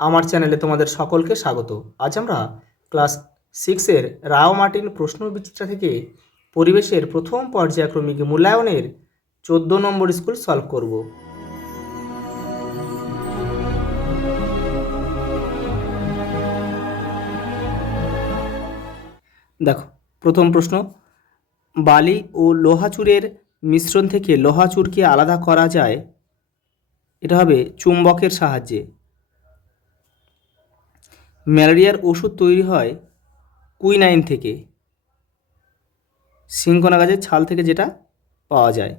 আমার চ্যানেলে তোমাদের সকলকে স্বাগত। আজ আমরা ক্লাস 6-এর রাও মার্টিন প্রশ্নবিচিত্রা থেকে পরিবেশের প্রথম পর্যায়ক্রমিক মূল্যায়নের 14 নম্বর স্কুল সলভ করব। দেখো, প্রথম প্রশ্ন, বালি ও লোহাচুরের মিশ্রণ থেকে লোহাচুরকে আলাদা করা যায়, এটা হবে চুম্বকের সাহায্যে। ম্যালেরিয়ার ওষুধ তৈরি হয় কুইনাইন থেকে, সিনকোনা গাছের ছাল থেকে যেটা পাওয়া যায়।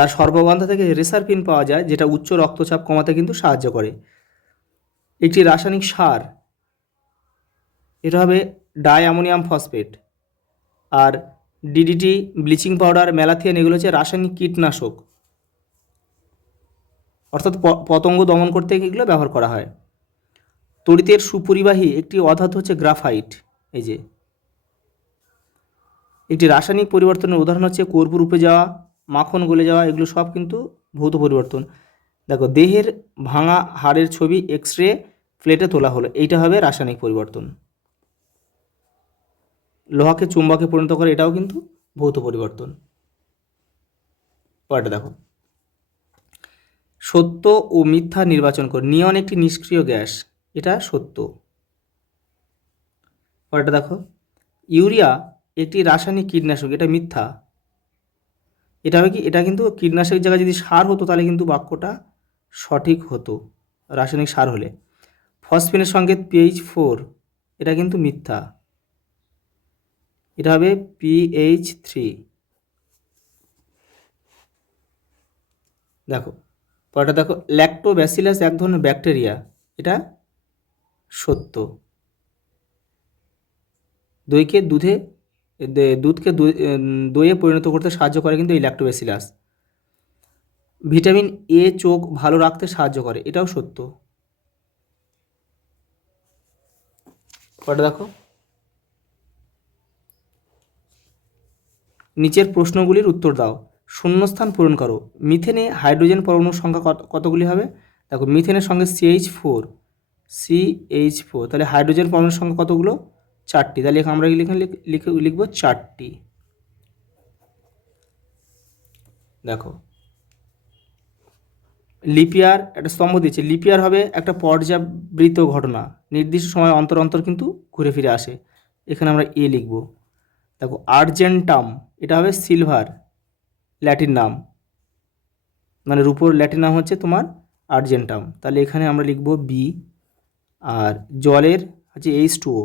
আর সর্পগন্ধা থেকে রেসারপিন পাওয়া যায়, যেটা উচ্চ রক্তচাপ কমাতে কিন্তু সাহায্য করে। একটি রাসায়নিক সার, এটা হবে ডাই অ্যামোনিয়াম ফসফেট। আর ডিডিটি, ব্লিচিং পাউডার, ম্যালাথিয়ান, এগুলো হচ্ছে রাসায়নিক কীটনাশক, অর্থাৎ পতঙ্গ দমন করতে এগুলো ব্যবহার করা হয়। তড়িতের সুপরিবাহী একটি অধাতু হচ্ছে গ্রাফাইট। এই যে একটি রাসায়নিক পরিবর্তনের উদাহরণ হচ্ছে কর্পূর উপে যাওয়া, মাখন গলে যাওয়া, এগুলো সব কিন্তু ভৌত পরিবর্তন। দেখো, দেহের ভাঙা হাড়ের ছবি এক্স রে প্লেটে তোলা হলো, এইটা হবে রাসায়নিক পরিবর্তন। লোহাকে চুম্বকে পরিণত করে, এটাও কিন্তু ভৌত পরিবর্তন। পরেরটা দেখো, সত্য ও মিথ্যা নির্বাচন কর। নিয়ন একটি নিষ্ক্রিয় গ্যাস, এটা সত্য। পরেরটা দেখো, ইউরিয়া একটি রাসায়নিক কীটনাশক, এটা মিথ্যা। এটা হবে কি, এটা কিন্তু কীটনাশকের জায়গায় যদি সার হতো তাহলে কিন্তু বাক্যটা সঠিক হতো, রাসায়নিক সার হলে। ফসফেনের সংকেত PH4, এটা কিন্তু মিথ্যা, এটা হবে PH3। দেখো, পরেরটা দেখো, ল্যাক্টোব্যাসিলাস এক ধরনের ব্যাকটেরিয়া, এটা সত্য। দুধকে দইয়ে পরিণত করতে সাহায্য করে কিন্তু এই ল্যাক্টোব্যাসিলাস। ভিটামিন A চোখ ভালো রাখতে সাহায্য করে, এটাও সত্য। পরেরটা দেখো, নিচের প্রশ্নগুলির উত্তর দাও, শূন্যস্থান পূরণ করো। মিথেনে হাইড্রোজেন পরমাণুর সংখ্যা কতগুলি হবে? দেখো, মিথেনের সঙ্গে CH4, তাহলে হাইড্রোজেন পরমাণুর সংখ্যা কতগুলো? 4টি। তাহলে আমরা লিখব 4টি। দেখো, লিপিয়ার একটা স্তম্ভ দিয়েছে। লিপিয়ার হবে একটা পর্যাবৃত ঘটনা, নির্দিষ্ট সময় অন্তর অন্তর কিন্তু ঘুরে ফিরে আসে, এখানে আমরা এ লিখব। দেখো, আর্জেন্টাম, এটা হবে সিলভার, ল্যাটিন নাম, মানে রূপোর ল্যাটিন নাম হচ্ছে তোমার আর্জেন্টাম, তাহলে এখানে আমরা লিখব বি। আর জলের হচ্ছে H2O,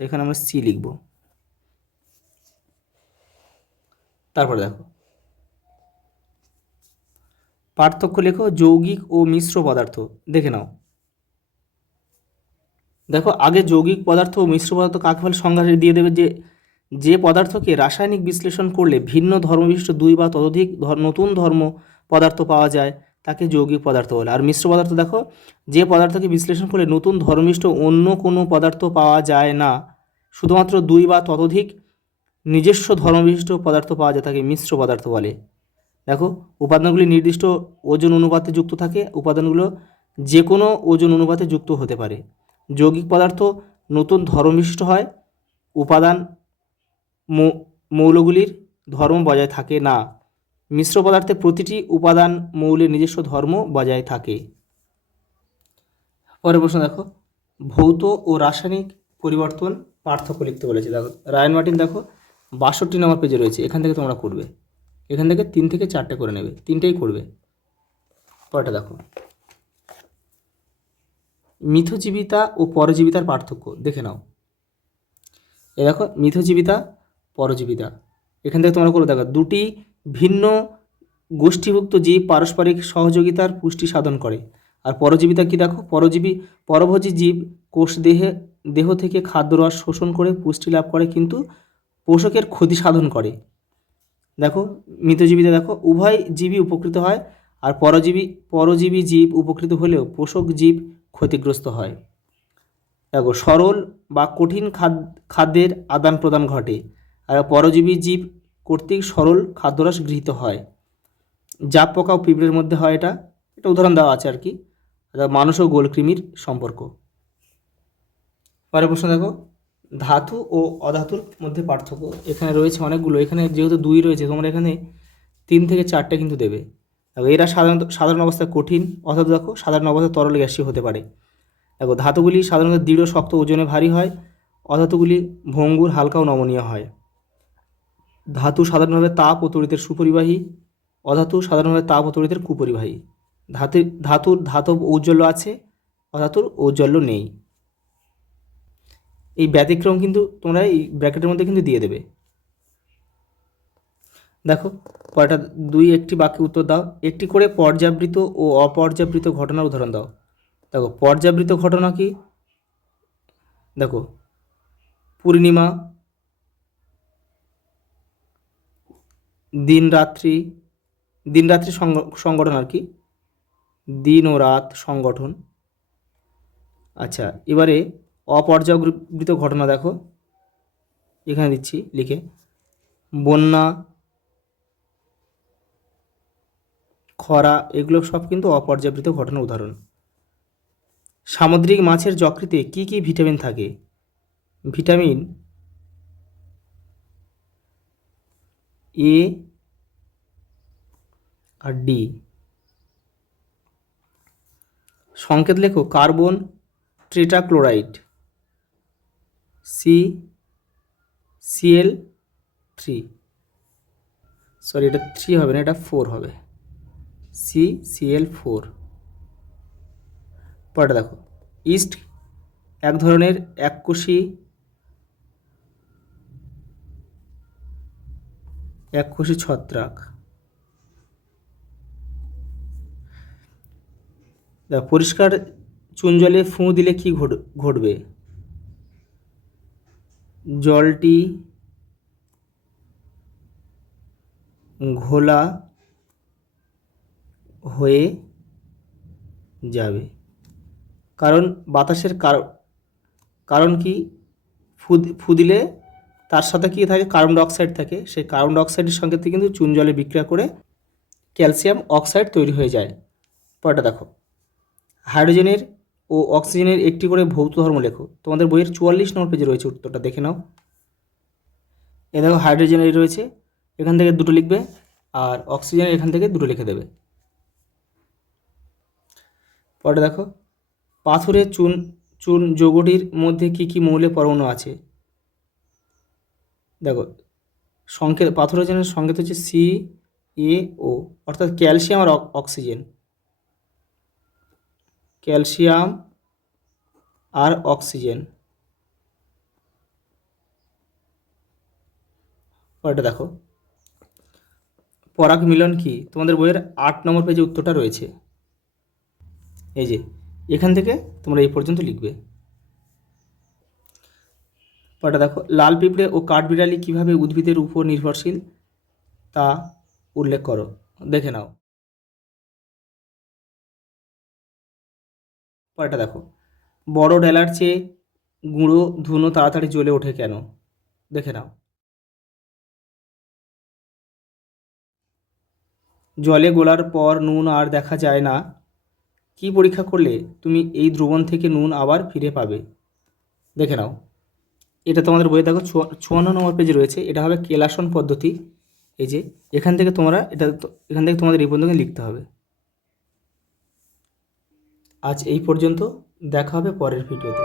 এখানে আমরা সি লিখব। তারপর দেখো, পার্থক্য লেখো যৌগিক ও মিশ্র পদার্থ, দেখে নাও। দেখো, আগে যৌগিক পদার্থ ও মিশ্র পদার্থ কাকে বলে সংজ্ঞা দিয়ে দেবে, যে পদার্থকে রাসায়নিক বিশ্লেষণ করলে ভিন্ন ধর্মবিশিষ্ট দুই বা ততোধিক নতুন ধর্ম পদার্থ পাওয়া যায় তাকে যৌগিক পদার্থ বলে। আর মিশ্র পদার্থ দেখো, যে পদার্থকে বিশ্লেষণ করলে নতুন ধর্মবিশিষ্ট অন্য কোনো পদার্থ পাওয়া যায় না, শুধুমাত্র দুই বা ততোধিক নিজস্ব ধর্মবিশিষ্ট পদার্থ পাওয়া যায় তাকে মিশ্র পদার্থ বলে। দেখো, উপাদানগুলি নির্দিষ্ট ওজন অনুপাতে যুক্ত থাকে, উপাদানগুলো যে কোনো ওজন অনুপাতে যুক্ত হতে পারে। যৌগিক পদার্থ নতুন ধর্মবিশিষ্ট হয়, উপাদান মৌলগুলির ধর্ম বজায় থাকে না। মিশ্র পদার্থে প্রতিটি উপাদান মৌলের নিজস্ব ধর্ম বজায় থাকে। পরের প্রশ্ন দেখো, ভৌত ও রাসায়নিক পরিবর্তন পার্থক্য লিখতে বলেছে। দেখো, রায়ান মার্টিন দেখো 62 নম্বর পেজে রয়েছে, এখান থেকে তোমরা করবে, এখান থেকে 3 থেকে 4টে করে নেবে, 3টেই করবে। পরেরটা দেখো, মিথজীবিতা ও পরজীবিতার পার্থক্য দেখে নাও। এ দেখো, মিথজীবিতা, পরজীবিতা, এখান থেকে তোমরা করবে। দেখো, দুটি ভিন্ন গোষ্ঠীভুক্ত জীব পারস্পরিক সহযোগিতার পুষ্টি সাধন করে। আর পরজীবিতা কি? দেখো, পরভোজী জীব কোষ দেহ থেকে খাদ্যরস শোষণ করে পুষ্টি লাভ করে, কিন্তু পোষকের ক্ষতি সাধন করে। দেখো, মিথজীবিতা দেখো, উভয় জীবই উপকৃত হয়, আর পরজীবী জীব উপকৃত হলেও পোষক জীব ক্ষতিগ্রস্ত হয়। দেখো, সরল বা কঠিন খাদ্যের আদান প্রদান ঘটে, আর পরজীবী জীব কর্তৃক সরল খাদ্যরস গৃহীত হয়। জাপ পোকা ও পিঁপড়ের মধ্যে হয়, এটা উদাহরণ দেওয়া আছে আর কি। অর্থাৎ মানুষ ও গোলকৃমির সম্পর্ক। পরের প্রশ্ন দেখো, ধাতু ও অধাতুর মধ্যে পার্থক্য। এখানে রয়েছে অনেকগুলো, এখানে যেহেতু 2 রয়েছে তোমরা এখানে 3 থেকে 4টে কিন্তু দেবে। দেখো এরা সাধারণ অবস্থায় কঠিন, অধাতু দেখো সাধারণ অবস্থায় তরল গ্যাসীয় হতে পারে। দেখো ধাতুগুলি সাধারণত দৃঢ়, শক্ত, ওজনে ভারী হয়। অধাতুগুলি ভঙ্গুর, হালকা ও নমনীয় হয়। ধাতু সাধারণভাবে তাপ ও তড়িতের সুপরিবাহী, অধাতু সাধারণভাবে তাপ ও তড়িতের কুপরিবাহী। ধাতুর ধাতব ঔজ্জ্বল্য আছে, অধাতুর ঔজ্জ্বল্য নেই। এই ব্যতিক্রম কিন্তু তোমরা এই ব্র্যাকেটের মধ্যে কিন্তু দিয়ে দেবে। দেখো পরেরটা 2, একটি বাক্যে উত্তর দাও। একটি করে পর্যাবৃত ও অপর্যাবৃত ঘটনার উদাহরণ দাও। দেখো পর্যাবৃত ঘটনা কি, দেখো পূর্ণিমা, দিন রাত্রি সংগঠন আর কি, দিন ও রাত সংগঠন। আচ্ছা এবারে অপর্যাবৃত ঘটনা দেখো, এখানে দিচ্ছি লিখে, বন্যা, খরা, এগুলো সব কিন্তু অপর্যাবৃত ঘটনার উদাহরণ। সামুদ্রিক মাছের যকৃতে কি কি ভিটামিন থাকে? ভিটামিন এ আর ডি। সংকেত লেখো, কার্বন টেট্রাক্লোরাইড, CCl3, সরি এটা 3 হবে না, এটা 4 হবে, CCl4। পরেরটা দেখো, ইস্ট এক ধরনের এককোষী ছত্রাক। দেখো পরিষ্কার চুন জলে ফুঁ দিলে কি ঘটবে? জলটি ঘোলা হয়ে যাবে। কারণ বাতাসের কারণ কি, ফু দিলে তার সাথে কি থাকে, কার্বন ডাইঅক্সাইড থাকে। সেই কার্বন ডাইঅক্সাইডের সঙ্গে কিন্তু চুন জলে বিক্রিয়া করে ক্যালসিয়াম অক্সাইড তৈরি হয়ে যায়। পরেরটা দেখো, হাইড্রোজেনের ও অক্সিজেনের একটি করে ভৌত ধর্ম লেখো। তোমাদের বইয়ের 44 নম্বর পেজে রয়েছে, উত্তরটা দেখে নাও। এ দেখো হাইড্রোজেনের রয়েছে, এখান থেকে 2টো লিখবে, আর অক্সিজেনের এখান থেকে 2টো লিখে দেবে। পরেরটা দেখো, পাথরের চুন যৌগটির মধ্যে কি কি মৌলের পরমাণু আছে? দেখো সংকেত, পাথরোজেনের সংকেত হচ্ছে CaO, অর্থাৎ ক্যালসিয়াম আর অক্সিজেন, ক্যালসিয়াম আর অক্সিজেন। পরেরটা দেখো, পরাগ মিলন কি? তোমাদের বইয়ের 8 নম্বর পেজে উত্তরটা রয়েছে, এই যে এখান থেকে তোমরা এই পর্যন্ত লিখবে। পরেরটা দেখো, লাল পিঁপড়ে ও কাঠবিড়ালি কীভাবে উদ্ভিদের উপর নির্ভরশীল তা উল্লেখ করো। দেখে নাও। পরেরটা দেখো, বড় ডেলার চেয়ে গুঁড়ো ধুনো তাড়াতাড়ি জ্বলে ওঠে কেন? দেখে নাও। জলে গোলার পর নুন আর দেখা যায় না, কি পরীক্ষা করলে তুমি এই দ্রবণ থেকে নুন আবার ফিরে পাবে? দেখে নাও। এটা তোমাদের বইয়ে দেখো 54 নম্বর পেজে রয়েছে, এটা হবে কেলাসন পদ্ধতি। এই যে এখান থেকে তোমাদের এই পর্যন্ত লিখতে হবে। আজ এই পর্যন্ত, দেখা হবে পরের ভিডিওতে।